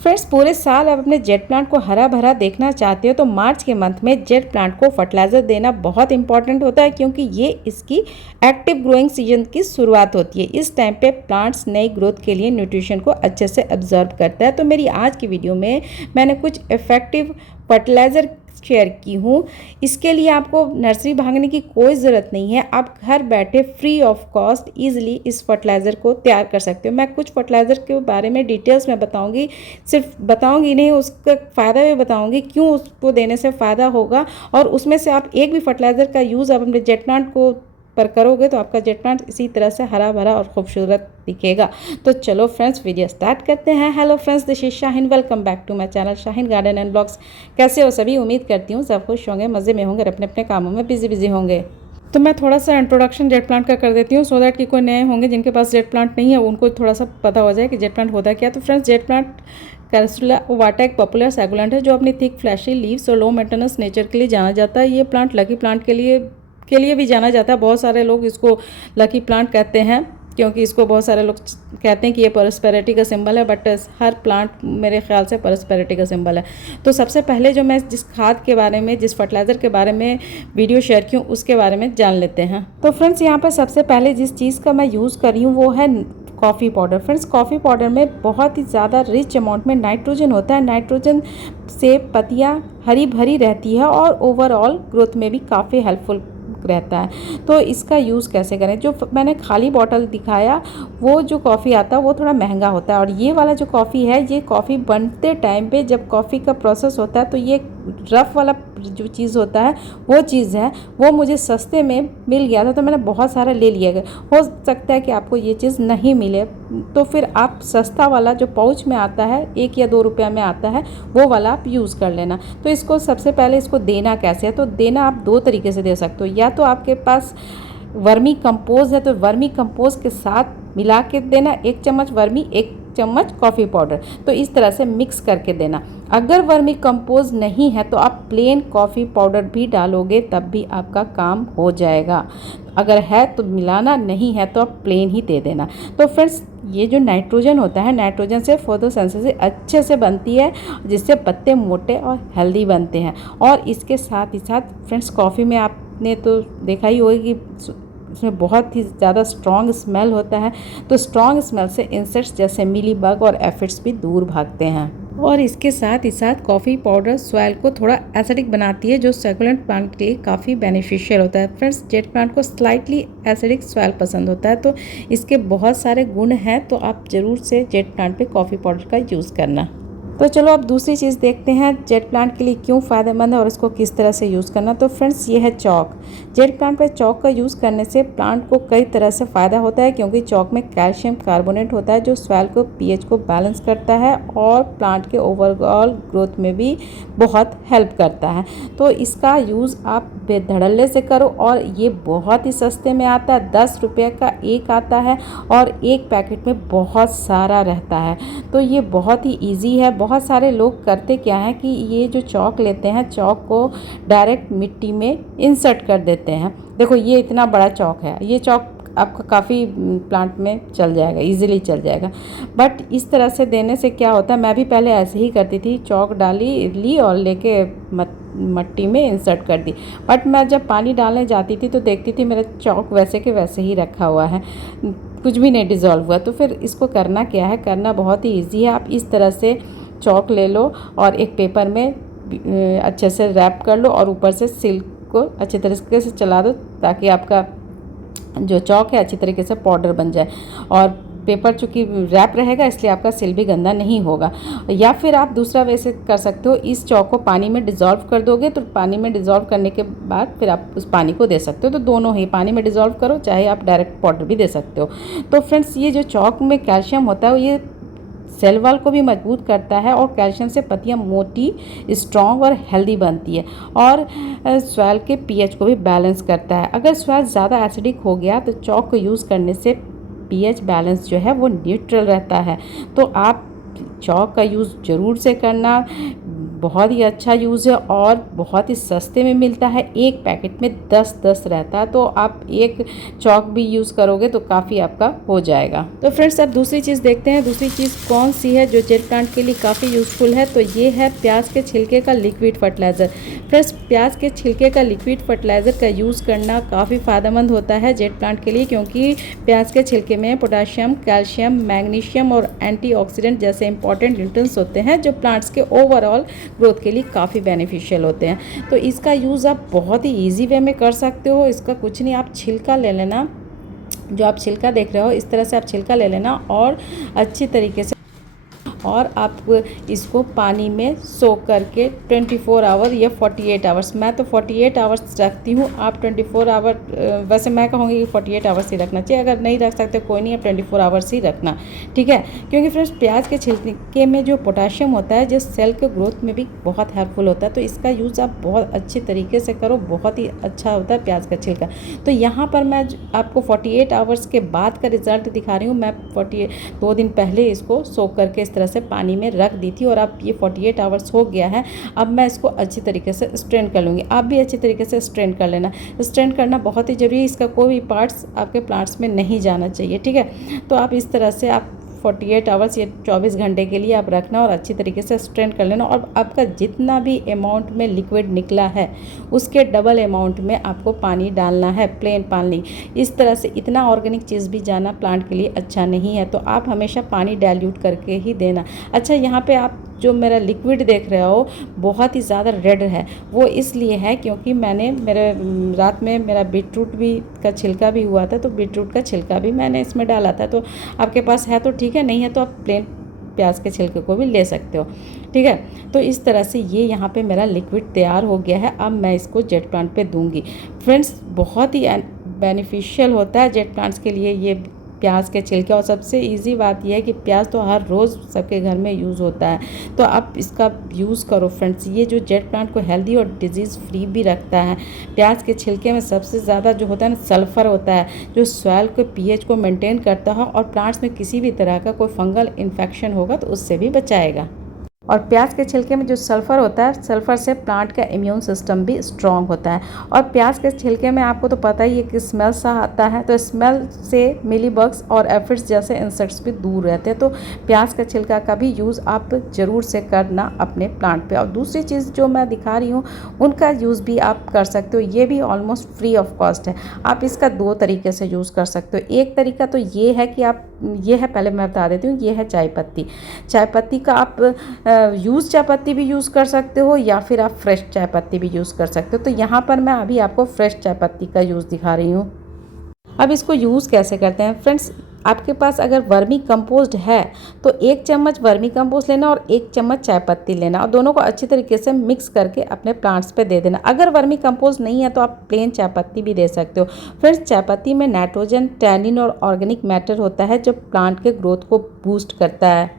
Friends, पूरे साल आप अपने जेट प्लांट को हरा भरा देखना चाहते हो तो मार्च के मंथ में जेट प्लांट को फर्टिलाइज़र देना बहुत इंपॉर्टेंट होता है, क्योंकि ये इसकी एक्टिव ग्रोइंग सीजन की शुरुआत होती है। इस टाइम पे प्लांट्स नई ग्रोथ के लिए न्यूट्रिशन को अच्छे से एब्जॉर्ब करता है। तो मेरी आज की वीडियो में मैंने कुछ इफ़ेक्टिव फर्टिलाइज़र शेयर की हूँ। इसके लिए आपको नर्सरी भागने की कोई ज़रूरत नहीं है। आप घर बैठे फ्री ऑफ कॉस्ट ईजिली इस फर्टिलाइज़र को तैयार कर सकते हो। मैं कुछ फर्टिलाइज़र के बारे में डिटेल्स में बताऊंगी, सिर्फ बताऊंगी नहीं, उसका फ़ायदा भी बताऊंगी, क्यों उसको देने से फ़ायदा होगा। और उसमें से आप एक भी फर्टिलाइज़र का यूज़ आप अपने जेट प्लांट को पर करोगे तो आपका जेट प्लांट इसी तरह से हरा भरा और खूबसूरत दिखेगा। तो चलो फ्रेंड्स, वीडियो स्टार्ट करते हैं। Hello friends, this is Shahin, welcome back to my channel Shahin garden and blogs. कैसे हो सभी? उम्मीद करती हूँ सब खुश होंगे, मज़े में होंगे और अपने अपने कामों में बिजी होंगे। तो मैं थोड़ा सा इंट्रोडक्शन जेट प्लांट का कर देती हूँ, सो दैट कि कोई नए होंगे जिनके पास जेट प्लांट नहीं है उनको थोड़ा सा पता हो जाए कि जेट प्लांट होता क्या। तो फ्रेंड्स, जेट प्लांट कैरसुला ओवाटा एक पॉपुलर सैकुलेंट है जो अपनी थिक फ्लैशी लीव्स और लो मेंटेनेंस नेचर के लिए जाना जाता है। ये प्लांट लकी प्लांट के लिए भी जाना जाता है। बहुत सारे लोग इसको लकी प्लांट कहते हैं, क्योंकि इसको बहुत सारे लोग कहते हैं कि ये प्रॉस्पेरिटी का सिंबल है, बट हर प्लांट मेरे ख्याल से प्रॉस्पेरिटी का सिंबल है। तो सबसे पहले जो मैं जिस खाद के बारे में, जिस फर्टिलाइज़र के बारे में वीडियो शेयर की हूँ उसके बारे में जान लेते हैं। तो फ्रेंड्स, यहाँ पर सबसे पहले जिस चीज़ का मैं यूज़ कर रही हूँ वो है coffee powder. Friends, coffee powder में बहुत ही ज़्यादा रिच अमाउंट में नाइट्रोजन होता है। नाइट्रोजन से पत्तियाँ हरी भरी रहती है और ओवरऑल ग्रोथ में भी काफ़ी हेल्पफुल रहता है। तो इसका यूज़ कैसे करें? जो मैंने खाली बॉटल दिखाया वो जो कॉफ़ी आता है वो थोड़ा महंगा होता है, और ये वाला जो कॉफ़ी है, ये कॉफ़ी बनते टाइम पे जब कॉफ़ी का प्रोसेस होता है तो ये रफ़ वाला जो चीज़ होता है वो चीज़ है, वो मुझे सस्ते में मिल गया था तो मैंने बहुत सारा ले लिया गया। हो सकता है कि आपको ये चीज़ नहीं मिले, तो फिर आप सस्ता वाला जो पाउच में आता है, 1 या 2 रुपया में आता है, वो वाला आप यूज़ कर लेना। तो इसको सबसे पहले इसको देना कैसे है? तो देना आप 2 तरीके से दे सकते हो। या तो आपके पास वर्मी कंपोज है तो वर्मी कंपोज के साथ मिला के देना, 1 चम्मच वर्मी, 1 चम्मच कॉफ़ी पाउडर, तो इस तरह से मिक्स करके देना। अगर वर्मी कंपोज नहीं है तो आप प्लेन कॉफ़ी पाउडर भी डालोगे तब भी आपका काम हो जाएगा। अगर है तो मिलाना, नहीं है तो आप प्लेन ही दे देना। तो फ्रेंड्स, ये जो नाइट्रोजन होता है, नाइट्रोजन से फोटोसिंथेसिस अच्छे से बनती है, जिससे पत्ते मोटे और हेल्दी बनते हैं। और इसके साथ ही साथ फ्रेंड्स, कॉफ़ी में आपने तो देखा ही होगा कि इसमें बहुत ही ज़्यादा स्ट्रॉन्ग स्मेल होता है। तो स्ट्रॉन्ग स्मेल से इंसेक्ट्स जैसे मीली बग और एफिड्स भी दूर भागते हैं। और इसके साथ ही साथ कॉफ़ी पाउडर सॉइल को थोड़ा एसिडिक बनाती है, जो सैकुलेंट प्लांट के लिए काफ़ी बेनिफिशियल होता है। फ्रेंड्स, जेट प्लांट को स्लाइटली एसिडिक सॉइल पसंद होता है, तो इसके बहुत सारे गुण हैं। तो आप ज़रूर से जेट प्लांट पे कॉफ़ी पाउडर का यूज़ करना। तो चलो अब दूसरी चीज़ देखते हैं, जेट प्लांट के लिए क्यों फ़ायदेमंद है और इसको किस तरह से यूज़ करना। तो फ्रेंड्स, ये है चॉक। जेट प्लांट पर चॉक का यूज़ करने से प्लांट को कई तरह से फ़ायदा होता है, क्योंकि चॉक में कैल्शियम कार्बोनेट होता है जो सॉइल को पीएच को बैलेंस करता है और प्लांट के ओवरऑल ग्रोथ में भी बहुत हेल्प करता है। तो इसका यूज़ आप बेधड़ल्ले से करो, और ये बहुत ही सस्ते में आता है। 10 रुपये का एक आता है और एक पैकेट में बहुत सारा रहता है। तो ये बहुत ही ईजी है। बहुत सारे लोग करते क्या है कि ये जो चॉक लेते हैं, चॉक को डायरेक्ट मिट्टी में इंसर्ट कर देते हैं। देखो, ये इतना बड़ा चॉक है, ये चॉक आपका काफ़ी प्लांट में चल जाएगा, इजीली चल जाएगा। बट इस तरह से देने से क्या होता है, मैं भी पहले ऐसे ही करती थी, चॉक ली और लेके मट्टी में इंसर्ट कर दी। बट मैं जब पानी डालने जाती थी तो देखती थी मेरा चॉक वैसे के वैसे ही रखा हुआ है, कुछ भी नहीं डिज़ोल्व हुआ। तो फिर इसको करना क्या है? करना बहुत ही ईजी है। आप इस तरह से चॉक ले लो और एक पेपर में अच्छे से रैप कर लो और ऊपर से सिल्क को अच्छे तरीके से चला दो, ताकि आपका जो चॉक है अच्छी तरीके से पाउडर बन जाए। और पेपर चूँकि रैप रहेगा इसलिए आपका सिल भी गंदा नहीं होगा। या फिर आप दूसरा वैसे कर सकते हो, इस चॉक को पानी में डिज़ोल्व कर दोगे, तो पानी में डिज़ोल्व करने के बाद फिर आप उस पानी को दे सकते हो। तो दोनों ही, पानी में डिज़ोल्व करो, चाहे आप डायरेक्ट पाउडर भी दे सकते हो। तो फ्रेंड्स, ये जो चॉक में कैल्शियम होता है ये सेल वॉल को भी मजबूत करता है, और कैल्शियम से पत्तियां मोटी, स्ट्रॉन्ग और हेल्दी बनती है, और सॉइल के पीएच को भी बैलेंस करता है। अगर सॉइल ज़्यादा एसिडिक हो गया तो चॉक को यूज़ करने से पीएच बैलेंस जो है वो न्यूट्रल रहता है। तो आप चॉक का यूज़ ज़रूर से करना। बहुत ही अच्छा यूज़ है और बहुत ही सस्ते में मिलता है। एक पैकेट में 10 रहता है, तो आप एक चॉक भी यूज़ करोगे तो काफ़ी आपका हो जाएगा। तो फ्रेंड्स अब दूसरी चीज़ देखते हैं, दूसरी चीज़ कौन सी है जो जेट प्लांट के लिए काफ़ी यूज़फुल है। तो ये है प्याज के छिलके का लिक्विड फर्टिलाइज़र। फ्रेंड्स प्याज के छिलके का लिक्विड फर्टिलाइज़र का यूज़ करना काफ़ी फ़ायदेमंद होता है जेट प्लांट के लिए, क्योंकि प्याज के छिलके में पोटाशियम, कैल्शियम, मैग्नीशियम और एंटीऑक्सीडेंट जैसे इंपॉर्टेंट न्यूट्रिएंट्स होते हैं जो प्लांट्स के ओवरऑल ग्रोथ के लिए काफ़ी बेनिफिशियल होते हैं। तो इसका यूज़ आप बहुत ही ईजी वे में कर सकते हो। इसका कुछ नहीं, आप छिलका ले लेना, जो आप छिलका देख रहे हो इस तरह से आप छिलका ले लेना और अच्छी तरीके से, और आप इसको पानी में सोक करके 24 आवर या 48 आवर्स, मैं तो 48 आवर्स रखती हूँ। आप 24 आवर, वैसे मैं कहूँगी कि 48 आवर्स ही रखना चाहिए। अगर नहीं रख सकते कोई नहीं, आप 24 आवर्स ही रखना, ठीक है। क्योंकि फ्रेंड्स प्याज के छिलके में जो पोटाशियम होता है जो सेल के ग्रोथ में भी बहुत हेल्पफुल होता है। तो इसका यूज़ आप बहुत अच्छे तरीके से करो, बहुत ही अच्छा होता है प्याज का छिलका। तो यहाँ पर मैं आपको 48 आवर्स के बाद का रिजल्ट दिखा रही हूँ। मैं 2 दिन पहले इसको सोक करके इस तरह से पानी में रख दी थी और अब ये 48 आवर्स हो गया है। अब मैं इसको अच्छी तरीके से स्ट्रेन कर लूँगी। आप भी अच्छी तरीके से स्ट्रेन कर लेना। स्ट्रेन करना बहुत ही ज़रूरी है, इसका कोई भी पार्ट्स आपके प्लांट्स में नहीं जाना चाहिए, ठीक है। तो आप इस तरह से आप 48 आवर्स या 24 घंटे के लिए आप रखना और अच्छी तरीके से स्ट्रेन कर लेना। और आपका जितना भी अमाउंट में लिक्विड निकला है उसके डबल अमाउंट में आपको पानी डालना है, प्लेन पानी। इस तरह से इतना ऑर्गेनिक चीज़ भी जाना प्लांट के लिए अच्छा नहीं है, तो आप हमेशा पानी डाइल्यूट करके ही देना। अच्छा, यहाँ पे आप जो मेरा लिक्विड देख रहे हो बहुत ही ज़्यादा रेड है, वो इसलिए है क्योंकि मैंने रात में मेरा बीटरूट भी का छिलका भी हुआ था, तो बीटरूट का छिलका भी मैंने इसमें डाला था। तो आपके पास है तो ठीक है, नहीं है तो आप प्लेन प्याज के छिलके को भी ले सकते हो, ठीक है। तो इस तरह से ये यहाँ पे मेरा लिक्विड तैयार हो गया है। अब मैं इसको जेट प्लांट पे दूंगी। फ्रेंड्स बहुत ही बेनिफिशियल होता है जेट प्लांट्स के लिए ये प्याज के छिलके। और सबसे इजी बात यह है कि प्याज तो हर रोज़ सबके घर में यूज़ होता है, तो आप इसका यूज़ करो फ्रेंड्स। ये जो जेट प्लांट को हेल्दी और डिजीज़ फ्री भी रखता है। प्याज के छिलके में सबसे ज़्यादा जो होता है ना सल्फ़र होता है, जो सॉइल के पीएच को मेंटेन करता है और प्लांट्स में किसी भी तरह का कोई फंगल इन्फेक्शन होगा तो उससे भी बचाएगा। और प्याज के छिलके में जो सल्फ़र होता है, सल्फ़र से प्लांट का इम्यून सिस्टम भी स्ट्रॉन्ग होता है। और प्याज के छिलके में आपको तो पता ही है कि स्मेल सा आता है, तो स्मेल से मिलीबग्स और एफिड्स जैसे इंसेक्ट्स भी दूर रहते हैं। तो प्याज का छिलका का भी यूज़ आप ज़रूर से करना अपने प्लांट पे। और दूसरी चीज़ जो मैं दिखा रही हूँ उनका यूज़ भी आप कर सकते हो, ये भी ऑलमोस्ट फ्री ऑफ कॉस्ट है। आप इसका 2 तरीके से यूज़ कर सकते हो। एक तरीका तो ये है कि आप, ये है, पहले मैं बता देती हूँ, ये है चाय पत्ती। चाय पत्ती का आप यूज़ चाय पत्ती भी यूज़ कर सकते हो या फिर आप फ्रेश चाय पत्ती भी यूज़ कर सकते हो। तो यहाँ पर मैं अभी आपको फ्रेश चाय पत्ती का यूज़ दिखा रही हूँ। अब इसको यूज़ कैसे करते हैं फ्रेंड्स, आपके पास अगर वर्मी कंपोस्ट है तो 1 चम्मच वर्मी कंपोस्ट लेना और 1 चम्मच चाय पत्ती लेना और दोनों को अच्छी तरीके से मिक्स करके अपने प्लांट्स पे दे देना। अगर वर्मी कंपोस्ट नहीं है तो आप प्लेन चाय पत्ती भी दे सकते हो। फ्रेंड्स चाय पत्ती में नाइट्रोजन, टैनिन और ऑर्गेनिक मैटर होता है जो प्लांट के ग्रोथ को बूस्ट करता है।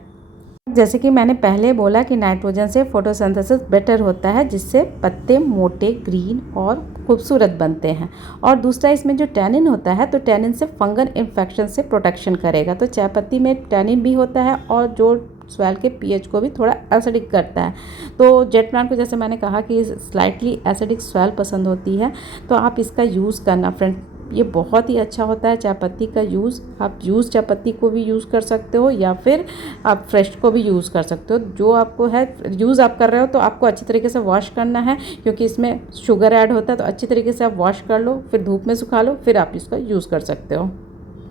जैसे कि मैंने पहले बोला कि नाइट्रोजन से फोटोसिंथेसिस बेटर होता है, जिससे पत्ते मोटे, ग्रीन और खूबसूरत बनते हैं। और दूसरा इसमें जो टैनिन होता है, तो टैनिन से फंगल इन्फेक्शन से प्रोटेक्शन करेगा। तो चाय पत्ती में टैनिन भी होता है और जो सॉइल के पीएच को भी थोड़ा एसिडिक करता है। तो जेट प्लांट को जैसे मैंने कहा कि स्लाइटली एसिडिक सॉइल पसंद होती है, तो आप इसका यूज़ करना फ्रेंड। ये बहुत ही अच्छा होता है चाय पत्ती का यूज़। आप यूज़ चाय पत्ती को भी यूज़ कर सकते हो या फिर आप फ्रेश को भी यूज़ कर सकते हो। जो आपको है यूज़ आप कर रहे हो तो आपको अच्छी तरीके से वॉश करना है, क्योंकि इसमें शुगर ऐड होता है। तो अच्छी तरीके से आप वॉश कर लो, फिर धूप में सुखा लो, फिर आप इसका यूज़ कर सकते हो।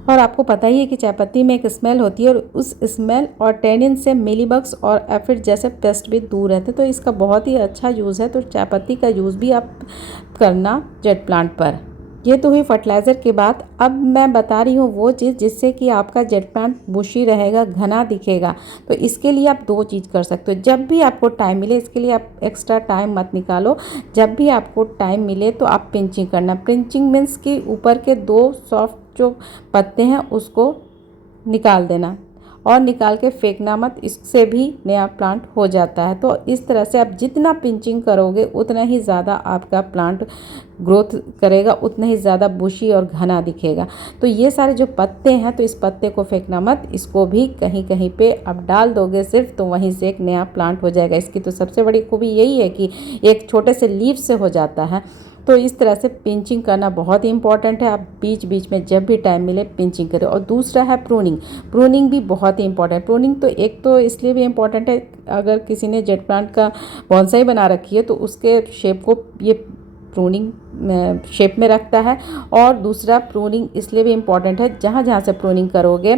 और आपको पता ही है कि चाय पत्ती में एक स्मेल होती है और उस स्मेल और टैनिन से मिलीबग्स और एफिड जैसे पेस्ट भी दूर रहते हैं। तो इसका बहुत ही अच्छा यूज़ है। तो चाय पत्ती का यूज़ भी आप करना जेट प्लांट पर। ये तो हुई फर्टिलाइज़र की बात। अब मैं बता रही हूँ वो चीज़ जिससे कि आपका जेट प्लांट बुशी रहेगा, घना दिखेगा। तो इसके लिए आप 2 चीज़ कर सकते हो। जब भी आपको टाइम मिले, इसके लिए आप एक्स्ट्रा टाइम मत निकालो, जब भी आपको टाइम मिले तो आप पिंचिंग करना। पिंचिंग मीन्स कि ऊपर के 2 सॉफ्ट जो पत्ते हैं उसको निकाल देना और निकाल के फेंकना मत, इससे भी नया प्लांट हो जाता है। तो इस तरह से आप जितना पिंचिंग करोगे उतना ही ज़्यादा आपका प्लांट ग्रोथ करेगा, उतना ही ज़्यादा बुशी और घना दिखेगा। तो ये सारे जो पत्ते हैं, तो इस पत्ते को फेंकना मत, इसको भी कहीं कहीं पे आप डाल दोगे सिर्फ, तो वहीं से एक नया प्लांट हो जाएगा। इसकी तो सबसे बड़ी खूबी यही है कि एक छोटे से लीफ से हो जाता है। तो इस तरह से पिंचिंग करना बहुत ही इंपॉर्टेंट है। आप बीच बीच में जब भी टाइम मिले पिंचिंग करें। और दूसरा है प्रूनिंग। प्रूनिंग भी बहुत ही इंपॉर्टेंट है। प्रूनिंग तो एक तो इसलिए भी इम्पॉर्टेंट है, अगर किसी ने जेट प्लांट का बॉन्साई बना रखी है तो उसके शेप को ये प्रूनिंग शेप में रखता है। और दूसरा प्रूनिंग इसलिए भी इम्पॉर्टेंट है, जहाँ जहाँ से प्रूनिंग करोगे,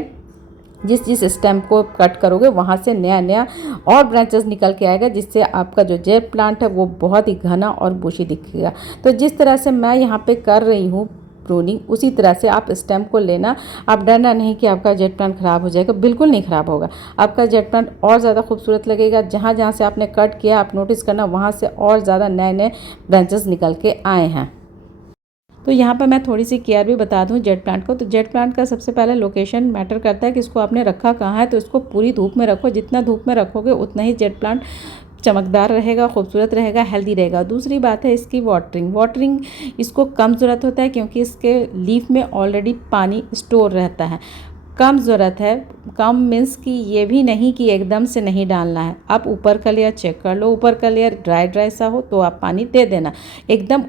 जिस जिस स्टेम को कट करोगे वहाँ से नया नया और ब्रांचेस निकल के आएगा, जिससे आपका जो जेट प्लांट है वो बहुत ही घना और बुशी दिखेगा। तो जिस तरह से मैं यहाँ पे कर रही हूँ प्रूनिंग, उसी तरह से आप स्टेम को लेना। आप डरना नहीं कि आपका जेट प्लांट ख़राब हो जाएगा, बिल्कुल नहीं ख़राब होगा। आपका जेट प्लांट और ज़्यादा खूबसूरत लगेगा। जहाँ जहाँ से आपने कट किया आप नोटिस करना, वहाँ से और ज़्यादा नए नए ब्रांचेस निकल के आए हैं। तो यहाँ पर मैं थोड़ी सी केयर भी बता दूँ जेट प्लांट को। तो जेट प्लांट का सबसे पहले लोकेशन मैटर करता है कि इसको आपने रखा कहाँ है। तो इसको पूरी धूप में रखो, जितना धूप में रखोगे उतना ही जेट प्लांट चमकदार रहेगा, खूबसूरत रहेगा, हेल्दी रहेगा। दूसरी बात है इसकी वाटरिंग इसको कम ज़रूरत होता है, क्योंकि इसके लीफ में ऑलरेडी पानी स्टोर रहता है। कम ज़रूरत है, कम मीन्स कि ये भी नहीं कि एकदम से नहीं डालना है। आप ऊपर का लेयर चेक कर लो, ऊपर का लेयर ड्राई सा हो तो आप पानी दे देना। एकदम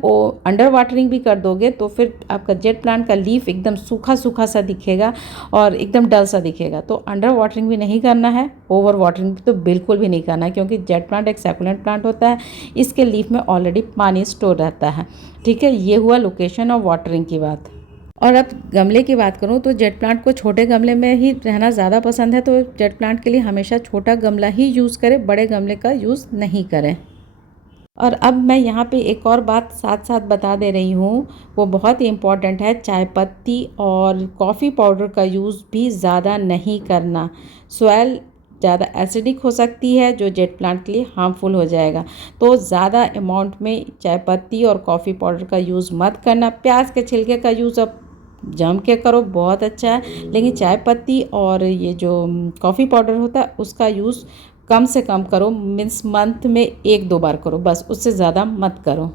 अंडर वाटरिंग भी कर दोगे तो फिर आपका जेट प्लांट का लीफ एकदम सूखा सूखा सा दिखेगा और एकदम डल सा दिखेगा। तो अंडर वाटरिंग भी नहीं करना है, ओवर वाटरिंग तो बिल्कुल भी नहीं करना है, क्योंकि जेट प्लांट एक सैकुलेंट प्लांट होता है, इसके लीफ में ऑलरेडी पानी स्टोर रहता है। ठीक है, ये हुआ लोकेशन और वाटरिंग की बात। और अब गमले की बात करूँ तो जेट प्लांट को छोटे गमले में ही रहना ज़्यादा पसंद है। तो जेट प्लांट के लिए हमेशा छोटा गमला ही यूज़ करें, बड़े गमले का यूज़ नहीं करें। और अब मैं यहाँ पे एक और बात साथ साथ बता दे रही हूँ, वो बहुत ही इम्पॉर्टेंट है। चाय पत्ती और कॉफ़ी पाउडर का यूज़ भी ज़्यादा नहीं करना। सॉइल ज़्यादा एसिडिक हो सकती है, जो जेट प्लांट के लिए हार्मफुल हो जाएगा। तो ज़्यादा अमाउंट में चाय पत्ती और कॉफ़ी पाउडर का यूज़ मत करना। प्याज के छिलके का यूज़ अब जम के करो, बहुत अच्छा है, लेकिन चाय पत्ती और ये जो कॉफ़ी पाउडर होता है उसका यूज़ कम से कम करो। मीन्स मंथ में 1-2 बार करो बस, उससे ज़्यादा मत करो।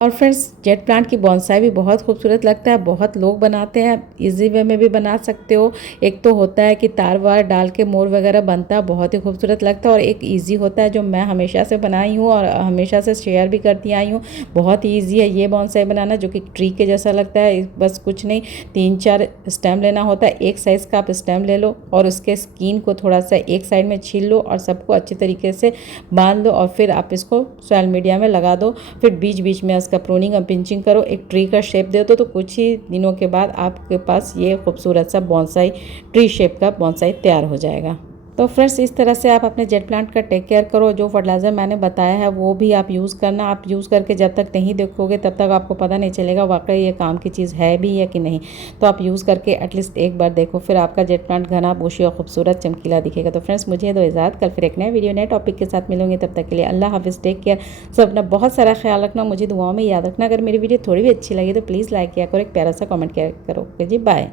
और फ्रेंड्स, जेट प्लांट की बॉन्साई भी बहुत खूबसूरत लगता है, बहुत लोग बनाते हैं। इजी वे में भी बना सकते हो। एक तो होता है कि तार वार डाल के मोर वगैरह बनता है, बहुत ही खूबसूरत लगता है। और एक इजी होता है जो मैं हमेशा से बनाई हूँ और हमेशा से शेयर भी करती आई हूँ। बहुत ही ईजी है ये बॉन्साई बनाना, जो कि ट्री के जैसा लगता है। बस कुछ नहीं, 3-4 स्टेम लेना होता है। एक साइज़ का आप स्टेम ले लो और उसके स्किन को थोड़ा सा एक साइड में छील लो और सबको अच्छी तरीके से बांध लो। और फिर आप इसको सोशल मीडिया में लगा दो। फिर बीच बीच में का प्रूनिंग और पिंचिंग करो, एक ट्री का शेप दे दो, तो कुछ ही दिनों के बाद आपके पास ये खूबसूरत सा बॉन्साई, ट्री शेप का बॉन्साई तैयार हो जाएगा। तो फ्रेंड्स, इस तरह से आप अपने जेट प्लांट का टेक केयर करो। जो फर्टिलाइज़र मैंने बताया है वो भी आप यूज़ करना। आप यूज़ करके जब तक नहीं देखोगे तब तक आपको पता नहीं चलेगा वाकई ये काम की चीज़ है भी या कि नहीं। तो आप यूज़ करके एटलीस्ट एक बार देखो, फिर आपका जेट प्लांट घना, बुशी और खूबसूरत चमकीला दिखेगा। तो फ्रेंड्स, मुझे दो इजाज़त, कल फिर एक नए वीडियो नए टॉपिक के साथ मिलूंगी। तब तक के लिए अल्लाह हाफिज़, टेक केयर। सब अपना बहुत सारा ख्याल रखना, मुझे दुआओं में याद रखना। अगर मेरी वीडियो थोड़ी भी अच्छी लगी तो प्लीज़ लाइक किया करो, एक प्यारा सा कमेंट किया करो। ओके जी, बाय।